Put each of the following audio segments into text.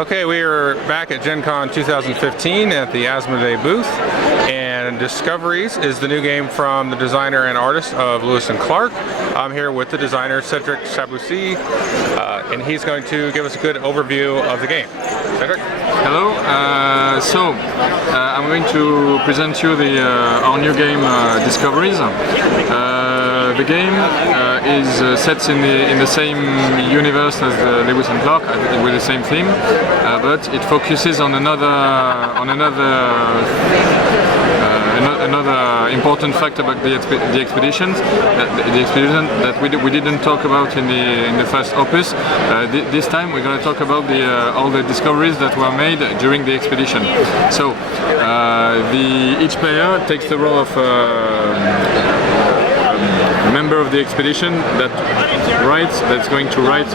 Okay, we are back at Gen Con 2015 at the Asmodee booth, and Discoveries is the new game from the designer and artist of Lewis and Clark. I'm here with the designer Cedric Chaboussi, and he's going to give us a good overview of the game. Cedric? Hello, I'm going to present you our new game Discoveries. The game is set in the same universe as Lewis and Clark, with the same theme, but it focuses on another important fact about the expeditions that we didn't talk about in the first opus. This time we're going to talk about all the discoveries that were made during the expedition. So each player takes the role of a member of the expedition that's going to write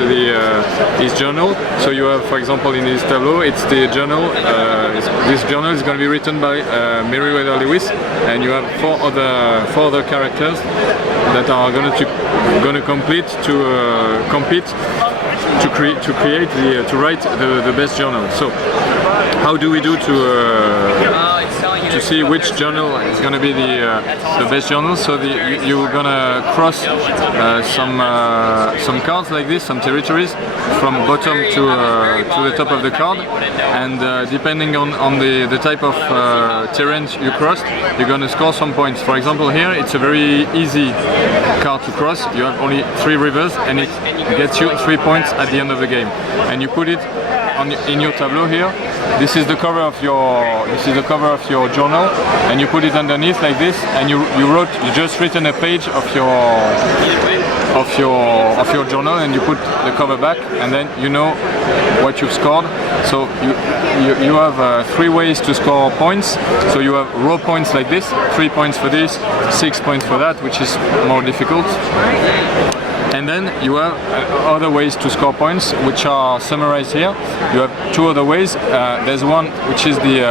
his journal. So you have, for example, in this tableau, it's the journal. This journal is going to be written by Meriwether Lewis, and you have four other characters that are going to compete to write the best journal. So how do we do to see which journal is going to be the best journal? So you're going to cross some cards like this, some territories, from bottom to the top of the card, and depending on the type of terrain you crossed, you're going to score some points. For example, here it's a very easy card to cross. You have only 3 rivers, and it gets you 3 points at the end of the game. And you put it in your tableau here. This is the cover of your journal, and you put it underneath like this, and you just written a page of your journal, and you put the cover back, and then you know what you've scored. So you have 3 ways to score points. So you have raw points like this, 3 points for this, 6 points for that, which is more difficult. And then you have other ways to score points, which are summarized here. You have 2 other ways. There's one which is the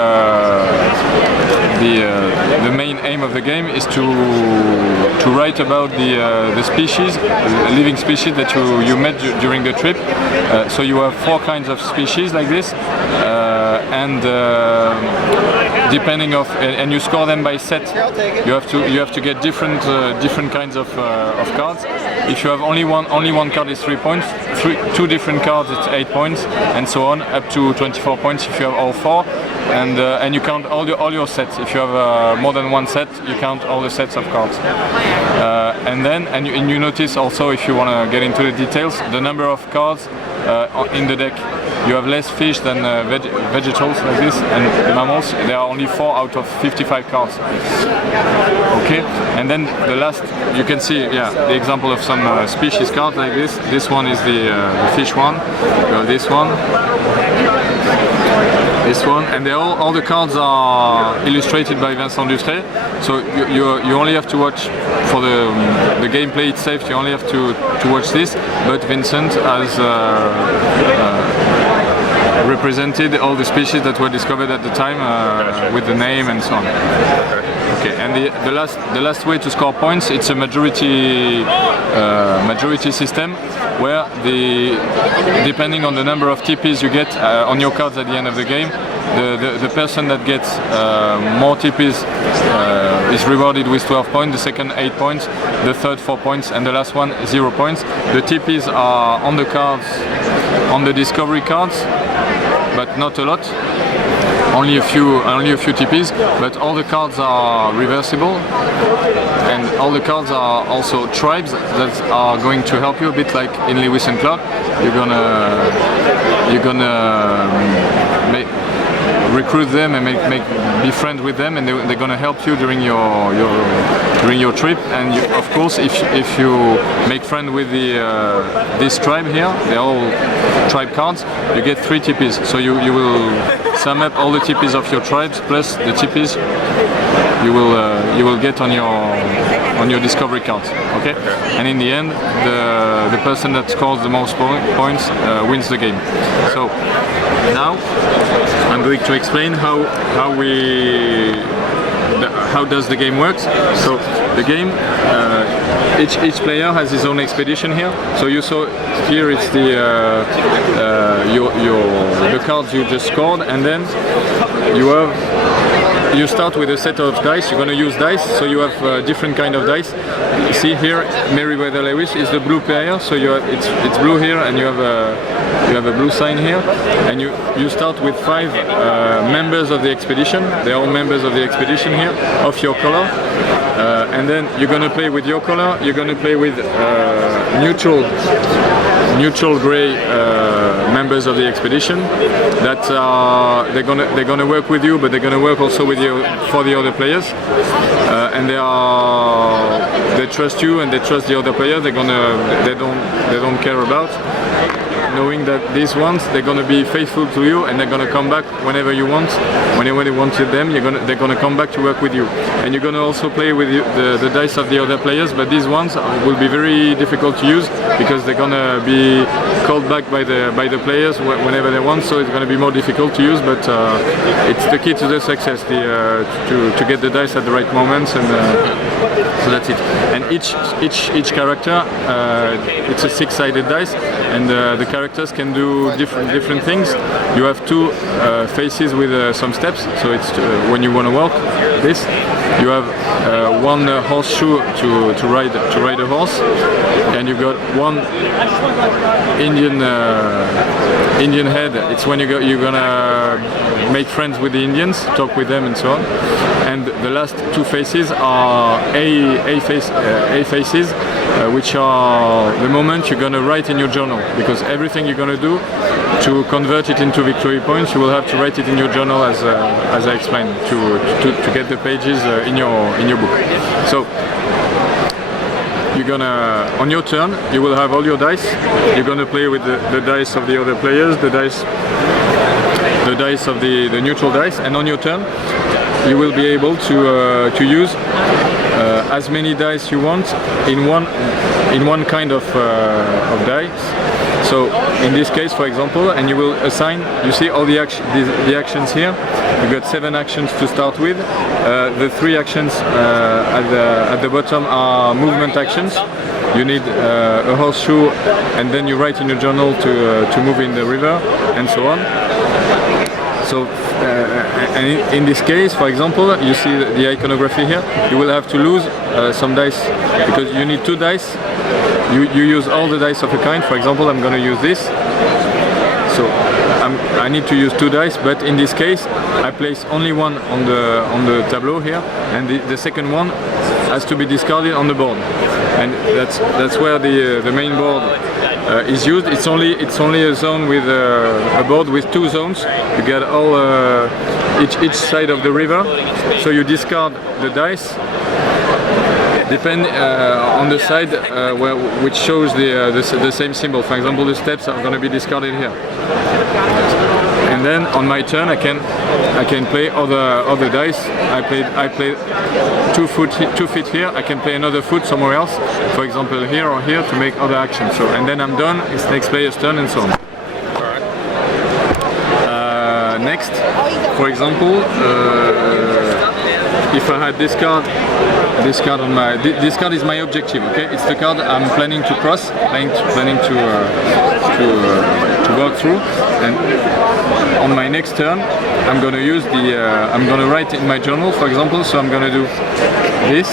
main aim of the game, is to write about the species, the living species that you met during the trip. So you have 4 kinds of species like this, and depending and you score them by set. You have to get different kinds of cards. If you have only one card, is 3 points. 2 different cards, it's 8 points, and so on, up to 24 points if you have all 4. And you count all your sets. If you have more than 1 set, you count all the sets of cards. And you notice also, if you want to get into the details, the number of cards in the deck. You have less fish than vegetables like this, and the mammals, there are only 4 out of 55 cards. Okay, and then the last, you can see, the example of some species cards like this. This one is the fish one. This one, and all the cards are illustrated by Vincent Dutray. So you only have to watch for the gameplay itself. You only have to watch this. But Vincent has represented all the species that were discovered at the time with the name and so on. Okay, and the last way to score points, it's a majority system, where depending on the number of TPs you get on your cards at the end of the game, the person that gets more TPs is rewarded with 12 points, the second 8 points, the third 4 points, and the last one 0 points. The TPs are on the cards, on the discovery cards, but not a lot. Only a few TPs, but all the cards are reversible, and all the cards are also tribes that are going to help you, a bit like in Lewis and Clark. You're gonna recruit them and be friends with them, and they're gonna help you during your trip. And of course, if you make friends with this tribe here, they're all tribe cards, you get 3 TPs. So you will sum up all the TPs of your tribes plus the TPs you will get on your discovery cards. Okay, and in the end, the person that scores the most points wins the game. So now I'm going to explain how does the game works. So the game, each player has his own expedition here. So you saw here it's the cards you just scored, and then you start with a set of dice. You're going to use dice, so you have different kind of dice. You see here, Meriwether Lewis is the blue player, so it's blue here, and you have a blue sign here, and you start with 5 members of the expedition. They're all members of the expedition here, of your color, and then you're going to play with your color. You're going to play with neutral gray members of the expedition that they're gonna work with you, but they're gonna work also with you for the other players, and they trust you and they trust the other player. They don't care about, knowing that these ones, they're gonna be faithful to you and they're gonna come back whenever you want. Whenever you wanted them, they're gonna come back to work with you. And you're gonna also play with the dice of the other players, but these ones will be very difficult to use because they're gonna be called back by the players whenever they want. So it's gonna be more difficult to use, but it's the key to the success, to get the dice at the right moments, and so that's it. And each character, it's a 6-sided dice, and the characters can do different things. You have 2 faces with some steps, so it's when you want to walk this. You have 1 horseshoe to ride a horse, and you got 1 Indian head. It's when you're gonna make friends with the Indians, talk with them, and so on. And the last 2 faces are A faces, which are the moment you're gonna write in your journal, because everything you're gonna do to convert it into victory points, you will have to write it in your journal, as I explained, to get the pages in your book. So you're gonna, on your turn, you will have all your dice. You're gonna play with the dice of the other players, the dice of the neutral dice, and on your turn, you will be able to use as many dice you want in one kind of dice. So in this case, for example, and you will assign, you see all the actions here. You've got 7 actions to start with. The 3 actions at the bottom are movement actions. You need a horseshoe, and then you write in your journal to move in the river, and so on. So, and in this case, for example, you see the iconography here. You will have to lose some dice, because you need 2 dice. You use all the dice of a kind. For example, I'm going to use this. So I need to use 2 dice, but in this case, I place only 1 on the tableau here, and the second one has to be discarded on the board. And that's where the main board is used. It's only a zone with a board with 2 zones. You get all each side of the river. So you discard the dice. Depend on the side which shows the same symbol. For example, the steps are going to be discarded here. And then on my turn, I can play other dice. I play 2 feet here. I can play another foot somewhere else. For example, here or here, to make other actions. So, and then I'm done. It's next player's turn, and so on. Next, for example, if I had this card on my, this card is my objective. Okay, it's the card I'm planning to cross, planning to work through, and on my next turn, I'm going to use I'm going to write in my journal, for example. So I'm going to do this.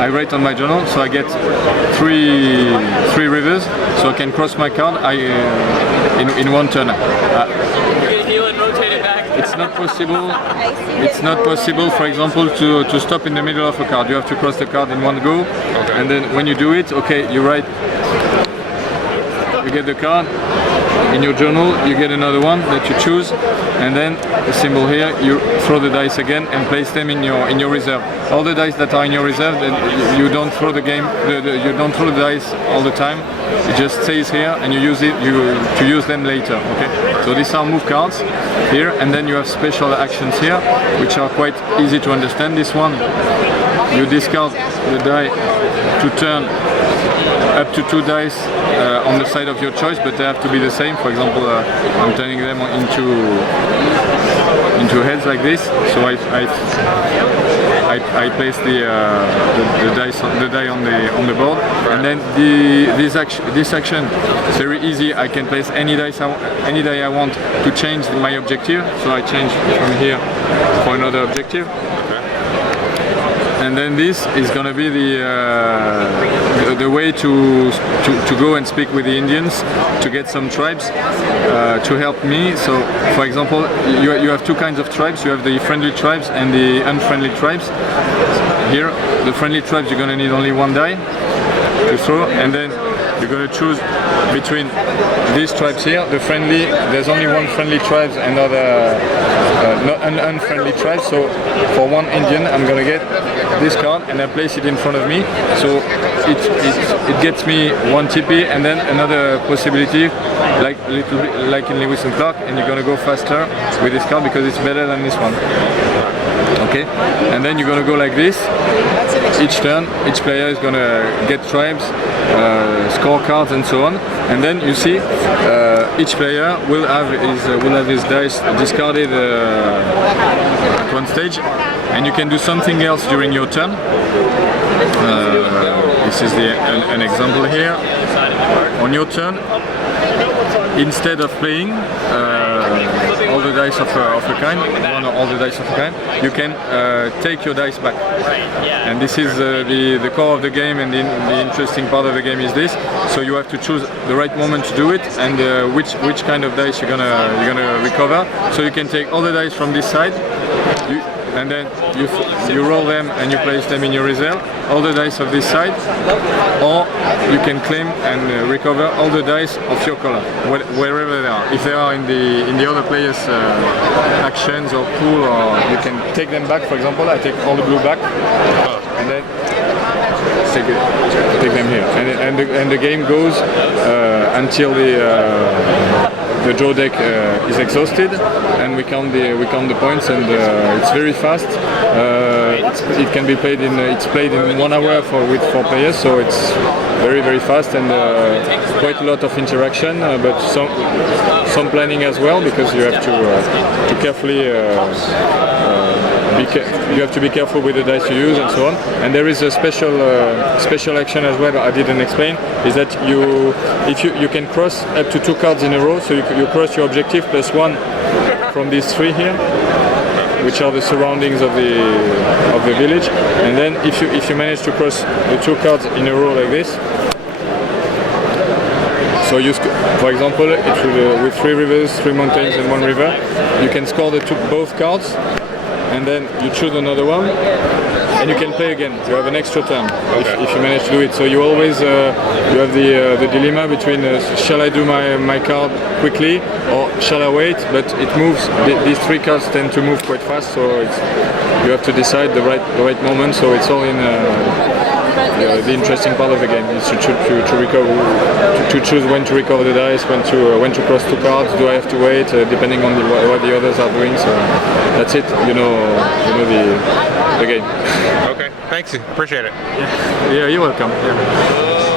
I write on my journal, so I get three rivers, so I can cross my card. In one turn. It's not possible. It's not possible, for example, to stop in the middle of a card. You have to cross the card in one go, and then when you do it, okay, you write. You get the card in your journal. You get another one that you choose, and then the symbol here. You throw the dice again and place them in your reserve. All the dice that are in your reserve, then you don't throw the game. You don't throw the dice all the time. It just stays here, and you use it to use them later. Okay. So these are move cards here, and then you have special actions here, which are quite easy to understand. This one, you discard the die to turn up to 2 dice on the side of your choice, but they have to be the same. For example, I'm turning them into into heads like this. So I place the die on the board, and then this action is very easy. I can place any die I want to change my objective. So I change from here for another objective. And then this is going to be the way to go and speak with the Indians to get some tribes to help me. So, for example, you have two kinds of tribes. You have the friendly tribes and the unfriendly tribes. Here, the friendly tribes, you're going to need only one die to throw, and then you're going to choose between these tribes here. The friendly, there's only one friendly tribes and other unfriendly tribes. So for one Indian, I'm going to get this card and I place it in front of me. So it gets me one TP and then another possibility, like in Lewis and Clark, and you're going to go faster with this card because it's better than this one. Okay, and then you're going to go like this. Each turn, each player is going to get tribes, scorecards, and so on. And then you see each player will have his dice discarded at one stage, and you can do something else during your turn. This is an example here. On your turn, instead of playing all the dice of a kind, one or all the dice of a kind, you can take your dice back. And this is the core of the game, and the interesting part of the game is this. So you have to choose the right moment to do it, and which kind of dice you're gonna recover. So you can take all the dice from this side, and then you roll them and you place them in your reserve, all the dice of this side, or you can claim and recover all the dice of your color, wherever they are. If they are in the other player's actions or pool, or you can take them back. For example, I take all the blue back, and then take them here, and the game goes until the draw deck is exhausted, and we count the points, and it's very fast. It can be played it's played in 1 hour with 4 players, so it's very fast, and quite a lot of interaction, but some planning as well, because you have to carefully you have to be careful with the dice you use and so on. And there is a special action as well I didn't explain, is that if you can cross up to 2 cards in a row, so you cross your objective plus 1 from these 3 here, which are the surroundings of the village. And then if you manage to cross the 2 cards in a row like this, so for example, with 3 rivers, 3 mountains and 1 river, you can score both cards, and then you choose another one, and you can play again. You have an extra turn if you manage to do it. So you always you have the dilemma between shall I do my card quickly or shall I wait? But it moves. These 3 cards tend to move quite fast, so you have to decide the right moment. So it's all in. The interesting part of the game is to choose when to recover the dice, when to cross 2 cards. Do I have to wait, depending on what the others are doing? So that's it. You know the game. Okay, thanks. Appreciate it. Yeah, you're welcome. Yeah.